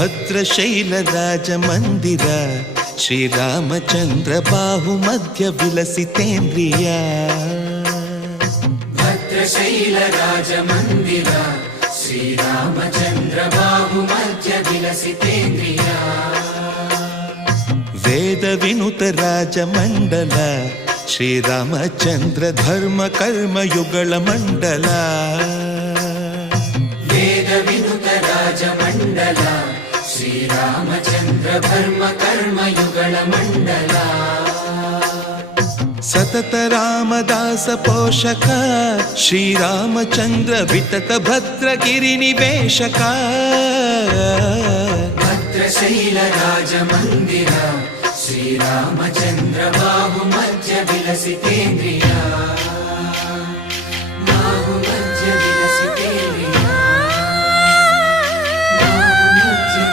ಭದ್ರಶೈಲ ರಾಜ ಮಂದಿರ ಶ್ರೀರಾಮಚಂದ್ರ ಬಾಹು ಮಧ್ಯ ವಿಲಸಿತೇಂದ್ರಿಯ. ಭದ್ರಶೈಲ ರಾಜ ಮಂದಿರ ಶ್ರೀರಾಮಚಂದ್ರ ಬಾಹು ಮಧ್ಯ ವಿಲಸಿತೇಂದ್ರಿಯ. ವೇದ ವಿನುತ ರಾಜ ಮಂಡಲ ಶ್ರೀರಾಮಚಂದ್ರ ಧರ್ಮ ಕರ್ಮ ಯುಗಳ ಮಂಡಲ. ವೇದ ವಿನುತ ರಾಜ ಮಂಡಲ ಶ್ರೀರಾಮಚಂದ್ರ ಧರ್ಮ ಕರ್ಮ ಯುಗಳ ಮಂಡಲ. ಸತತ ರಾಮದಾಸ ಪೋಷಕ ಶ್ರೀರಾಮಚಂದ್ರ ವಿತತ ಭದ್ರಗಿರಿ ನಿವೇಶಕ. ಭದ್ರಶೈಲ ರಾಜ ಮಂದಿರ ಶ್ರೀರಾಮಚಂದ್ರ ಬಾಹು ಮಧ್ಯ ವಿಲಸಿತೇಂದ್ರಿಯ.